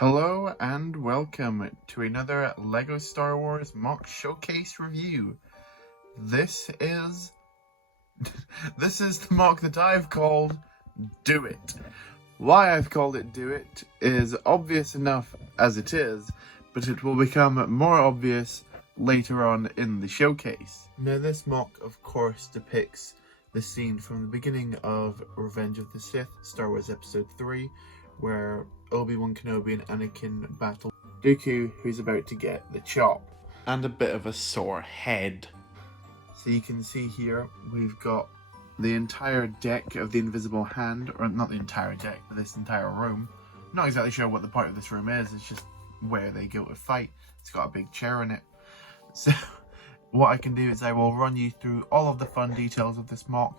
Hello and welcome to another LEGO Star Wars mock showcase review. This is the mock that I've called Do It. Why I've called it Do It is obvious enough as it is, but it will become more obvious later on in the showcase. Now this mock of course depicts the scene from the beginning of Revenge of the Sith, Star Wars Episode 3, where Obi-Wan Kenobi and Anakin battle Dooku, who's about to get the chop. And a bit of a sore head. So you can see here, we've got the entire deck of the Invisible Hand, or not the entire deck, but this entire room. I'm not exactly sure what the part of this room is, it's just where they go to fight. It's got a big chair in it. So what I can do is I will run you through all of the fun details of this mock,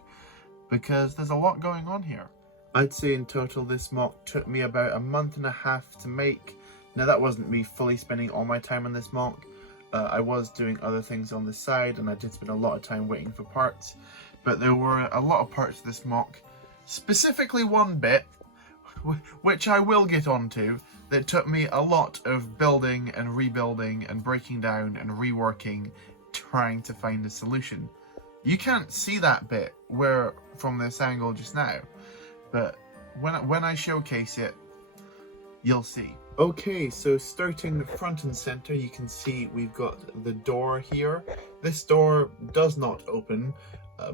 because there's a lot going on here. I'd say in total this mock took me about a month and a half to make. Now that wasn't me fully spending all my time on this mock. I was doing other things on the side and I did spend a lot of time waiting for parts. But there were a lot of parts of this mock, specifically one bit, which I will get onto, that took me a lot of building and rebuilding and breaking down and reworking, trying to find a solution. You can't see that bit from this angle just now. But when I showcase it, you'll see. Okay, so starting front and center, you can see we've got the door here. This door does not open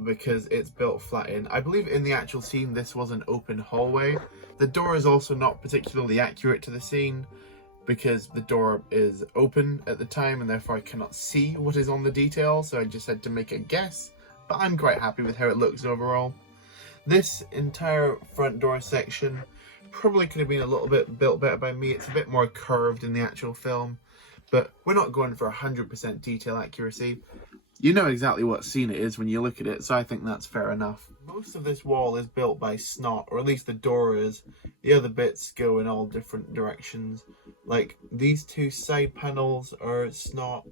because it's built flat in. I believe in the actual scene this was an open hallway. The door is also not particularly accurate to the scene because the door is open at the time and therefore I cannot see what is on the detail, so I just had to make a guess. But I'm quite happy with how it looks overall. This entire front door section probably could have been a little bit built better by me. It's a bit more curved in the actual film, but we're not going for 100% detail accuracy. You know exactly what scene it is when you look at it, so I think that's fair enough. Most of this wall is built by snot, or at least the door is. The other bits go in all different directions. Like, these two side panels are snot.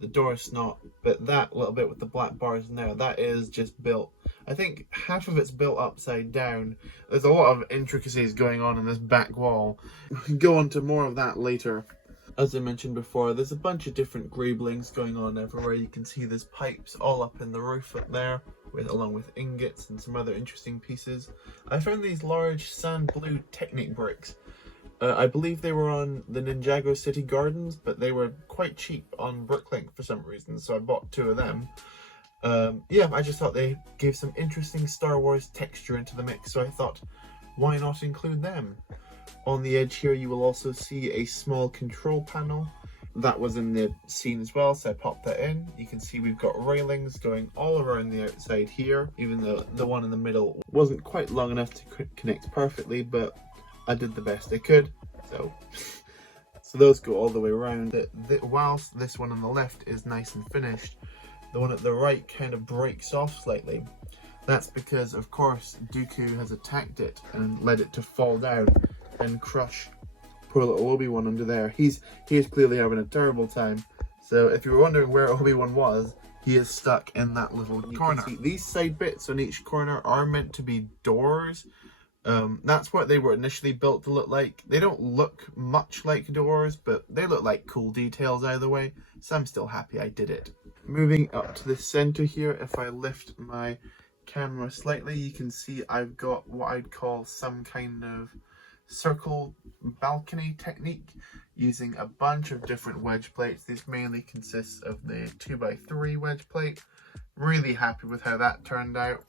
The door is snot, but that little bit with the black bars in there, that is just built. I think half of it's built upside down. There's a lot of intricacies going on in this back wall. We can go on to more of that later. As I mentioned before, there's a bunch of different greeblings going on everywhere. You can see there's pipes all up in the roof up there, along with ingots and some other interesting pieces. I found these large sand blue Technic bricks. I believe they were on the Ninjago City Gardens, but they were quite cheap on Bricklink for some reason, so I bought 2 of them. Yeah, I just thought they gave some interesting Star Wars texture into the mix, so I thought, why not include them? On the edge here, you will also see a small control panel. That was in the scene as well, so I popped that in. You can see we've got railings going all around the outside here, even though the one in the middle wasn't quite long enough to connect perfectly, but I did the best I could, so those go all the way around. Whilst this one on the left is nice and finished, the one at the right kind of breaks off slightly. That's because, of course, Dooku has attacked it and led it to fall down and crush poor little Obi-Wan under there. He is clearly having a terrible time. So if you were wondering where Obi-Wan was, he is stuck in that little corner. These side bits on each corner are meant to be doors. That's what they were initially built to look like. They don't look much like doors, but they look like cool details either way, so I'm still happy I did it. Moving up to the center here, if I lift my camera slightly, you can see I've got what I'd call some kind of circle balcony technique using a bunch of different wedge plates. This mainly consists of the 2x3 wedge plate. Really happy with how that turned out.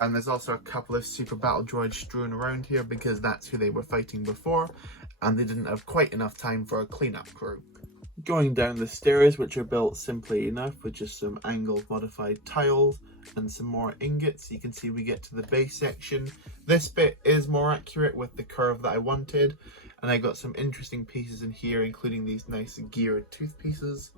And there's also a couple of super battle droids strewn around here because that's who they were fighting before, and they didn't have quite enough time for a cleanup crew. Going down the stairs, which are built simply enough with just some angled modified tiles and some more ingots, you can see we get to the base section. This bit is more accurate with the curve that I wanted, and I got some interesting pieces in here, including these nice geared tooth pieces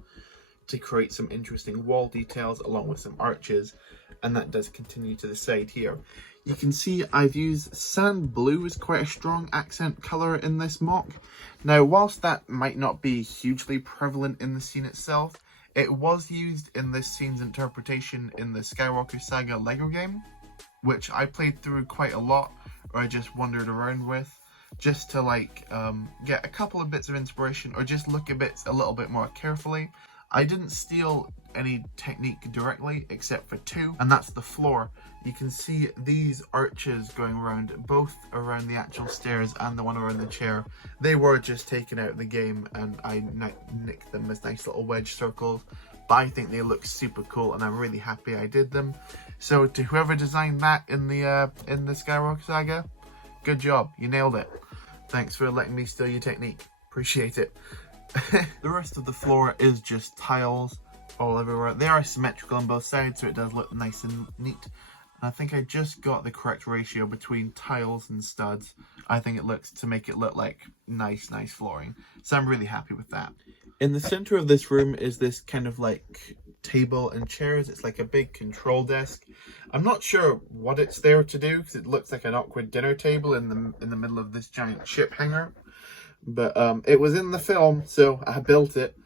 to create some interesting wall details along with some arches, and that does continue to the side here. You can see I've used sand blue as quite a strong accent colour in this mock. Now, whilst that might not be hugely prevalent in the scene itself, it was used in this scene's interpretation in the Skywalker Saga LEGO game, which I played through quite a lot, or I just wandered around with. just to like get a couple of bits of inspiration or just look at bits a little bit more carefully. I didn't steal any technique directly except for two, and that's the floor. You can see these arches going around, both around the actual stairs and the one around the chair. They were just taken out of the game and I nicked them as nice little wedge circles, but I think they look super cool and I'm really happy I did them. So to whoever designed that in the Skywalker saga, good job, you nailed it. Thanks for letting me steal your technique, appreciate it. The rest of the floor is just tiles all everywhere. They are symmetrical on both sides, so it does look nice and neat. And I think I just got the correct ratio between tiles and studs. I think it looks to make it look like nice flooring. So I'm really happy with that. In the center of this room is this kind of like table and chairs. It's like a big control desk. I'm not sure what it's there to do because it looks like an awkward dinner table in the middle of this giant ship hangar. But it was in the film, so I built it.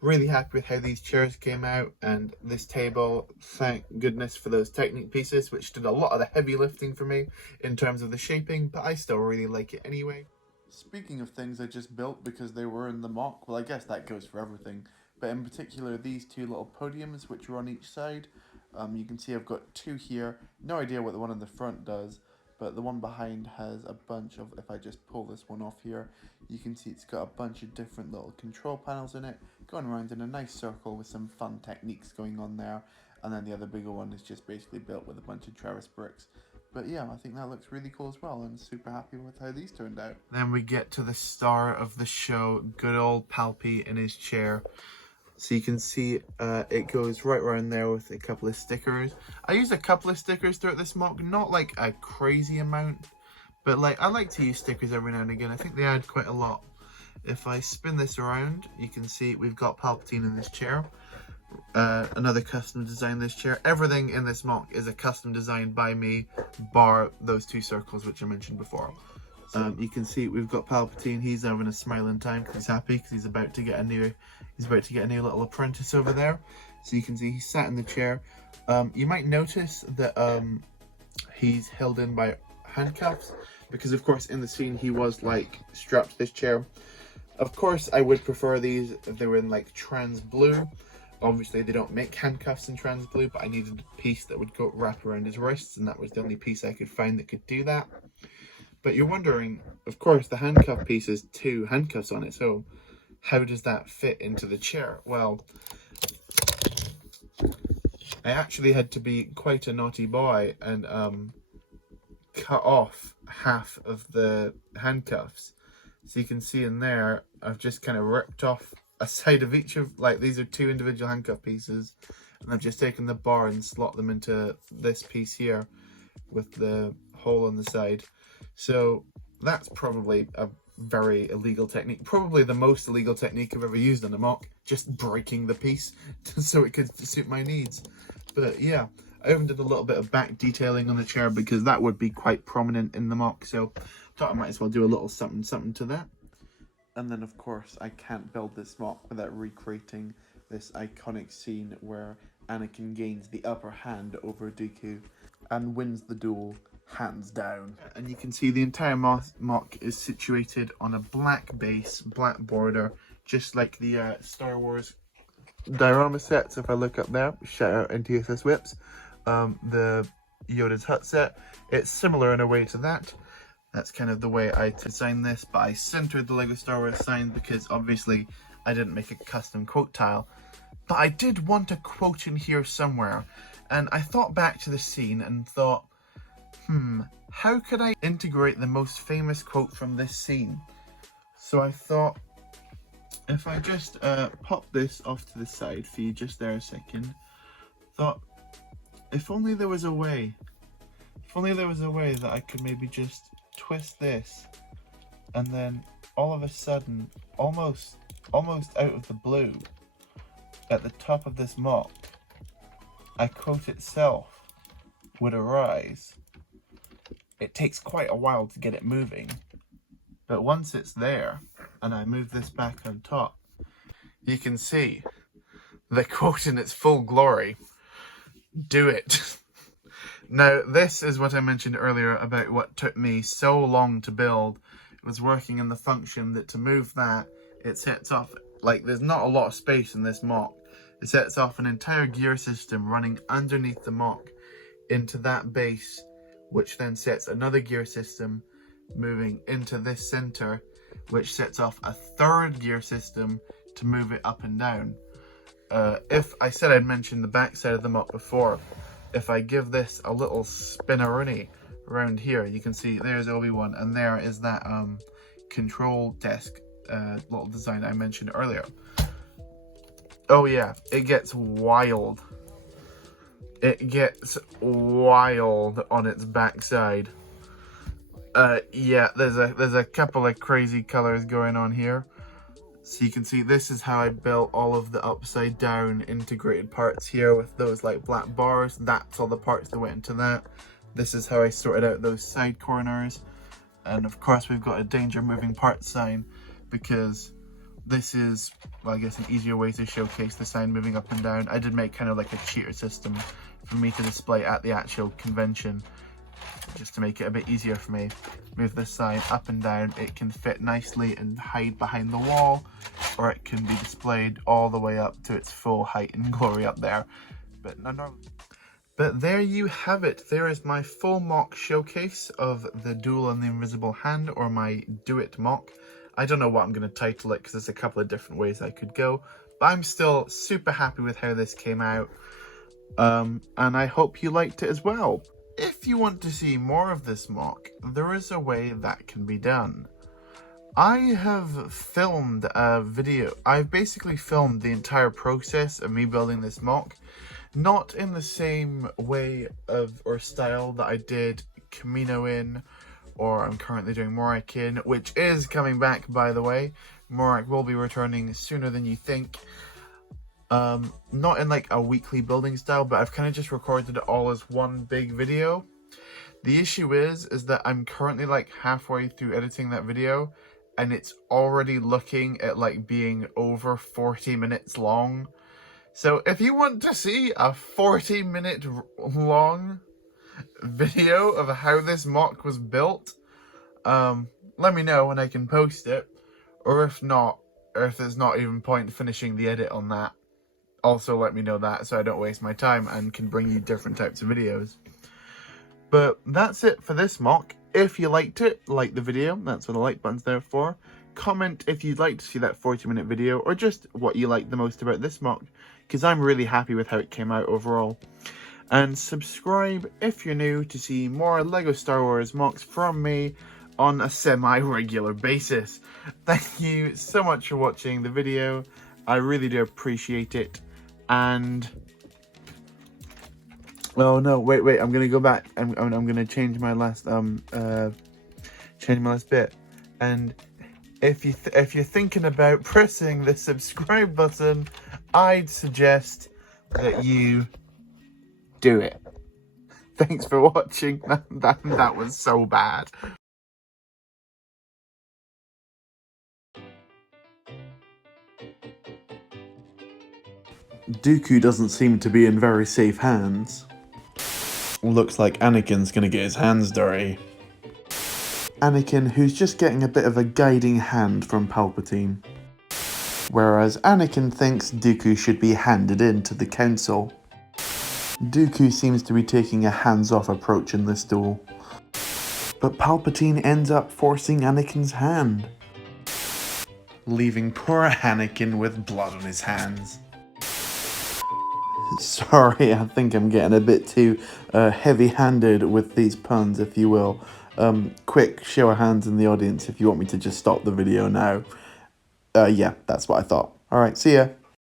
Really happy with how these chairs came out and this table. Thank goodness for those Technic pieces, which did a lot of the heavy lifting for me in terms of the shaping, but I still really like it anyway. Speaking of things I just built because they were in the mock, well I guess that goes for everything, but in particular these two little podiums which are on each side. You can see I've got two here, no idea what the one in the front does, but the one behind has a bunch of, if I just pull this one off here, you can see it's got a bunch of different little control panels in it, going around in a nice circle with some fun techniques going on there. And then the other bigger one is just basically built with a bunch of Travis bricks. But yeah, I think that looks really cool as well, and super happy with how these turned out. Then we get to the star of the show, good old Palpy in his chair. So you can see it goes right around there with a couple of stickers. I used a couple of stickers throughout this mock, not like a crazy amount, but like I like to use stickers every now and again. I think they add quite a lot. If I spin this around, you can see we've got Palpatine in this chair. Another custom design this chair. Everything in this mock is a custom designed by me, bar those two circles which I mentioned before. You can see we've got Palpatine. He's having a smiling time because he's happy because he's about to get a new little apprentice over there. So you can see he's sat in the chair. You might notice that he's held in by handcuffs because of course in the scene he was like strapped to this chair. Of course I would prefer these if they were in like trans blue. Obviously they don't make handcuffs in trans blue, but I needed a piece that would go wrap around his wrists, and that was the only piece I could find that could do that. But you're wondering, of course the handcuff piece has two handcuffs on it, so how does that fit into the chair? Well, I actually had to be quite a naughty boy and cut off half of the handcuffs. So you can see in there, I've just kind of ripped off a side of each of, like these are two individual handcuff pieces, and I've just taken the bar and slot them into this piece here with the hole on the side. So that's probably a very illegal technique, probably the most illegal technique I've ever used in a mock, just breaking the piece so it could suit my needs. But yeah, I even did a little bit of back detailing on the chair because that would be quite prominent in the mock, so thought I might as well do a little something to that. And then of course I can't build this mock without recreating this iconic scene where Anakin gains the upper hand over Dooku and wins the duel hands down. And you can see the entire mock is situated on a black base, black border, just like the Star Wars diorama sets. If I look up there, shout out NTSS Whips, the Yoda's Hut set, it's similar in a way to that. That's kind of the way I designed this, but I centered the Lego Star Wars sign because obviously I didn't make a custom quote tile. But I did want a quote in here somewhere, and I thought back to the scene and thought, how could I integrate the most famous quote from this scene? So I thought, if I just pop this off to the side for you just there a second, thought, if only there was a way that I could maybe just twist this, and then all of a sudden, almost out of the blue, at the top of this mock, a quote itself would arise. It takes quite a while to get it moving, but once it's there, and I move this back on top, you can see the quote in its full glory. Do it. Now, this is what I mentioned earlier about what took me so long to build. was working in the function that to move that, it sets off, like, there's not a lot of space in this MOC. It sets off an entire gear system running underneath the MOC into that base, which then sets another gear system moving into this center, which sets off a third gear system to move it up and down. If I said I'd mentioned the backside of the MOC before, if I give this a little spinneroonie around here, you can see there's Obi-Wan, and there is that control desk little design I mentioned earlier. Oh yeah, it gets wild. It gets wild on its backside. Yeah, there's a couple of crazy colors going on here. So you can see this is how I built all of the upside down integrated parts here with those like black bars. That's all the parts that went into that. This is how I sorted out those side corners. And of course we've got a danger moving parts sign, because this is, well, I guess an easier way to showcase the sign moving up and down. I did make kind of like a cheater system for me to display at the actual convention, just to make it a bit easier for me. Move this sign up and down. It can fit nicely and hide behind the wall, or it can be displayed all the way up to its full height and glory up there. But there you have it. There is my full MOC showcase of the Duel on the Invisible Hand, or my Do It MOC. I don't know what I'm going to title it, because there's a couple of different ways I could go, but I'm still super happy with how this came out, and I hope you liked it as well. If you want to see more of this MOC, there is a way that can be done. I have filmed a video. I've basically filmed the entire process of me building this MOC, not in the same way of or style that I did Camino in, or I'm currently doing Morak in, which is coming back, by the way. Morak will be returning sooner than you think. Not in like a weekly building style, but I've kind of just recorded it all as one big video. The issue is that I'm currently like halfway through editing that video, and it's already looking at like being over 40 minutes long. So if you want to see a 40-minute long video of how this MOC was built, let me know and I can post it. Or if not, or if there's not even point finishing the edit on that, also let me know that, so I don't waste my time and can bring you different types of videos. But that's it for this MOC. If you liked it, like the video, that's what the like button's there for. Comment if you'd like to see that 40-minute video, or just what you liked the most about this MOC, because I'm really happy with how it came out overall. And subscribe if you're new to see more LEGO Star Wars MOCs from me on a semi-regular basis. Thank you so much for watching the video. I really do appreciate it. And oh no, wait, I'm gonna go back. I'm gonna change my last bit. And if you're thinking about pressing the subscribe button, I'd suggest that you do it. Thanks for watching. That was so bad. Dooku doesn't seem to be in very safe hands. Looks like Anakin's gonna get his hands dirty. Anakin, who's just getting a bit of a guiding hand from Palpatine. Whereas Anakin thinks Dooku should be handed in to the Council. Dooku seems to be taking a hands-off approach in this duel. But Palpatine ends up forcing Anakin's hand, leaving poor Anakin with blood on his hands. Sorry, I think I'm getting a bit too heavy-handed with these puns, if you will. Quick show of hands in the audience if you want me to just stop the video now. Yeah, that's what I thought. Alright, see ya.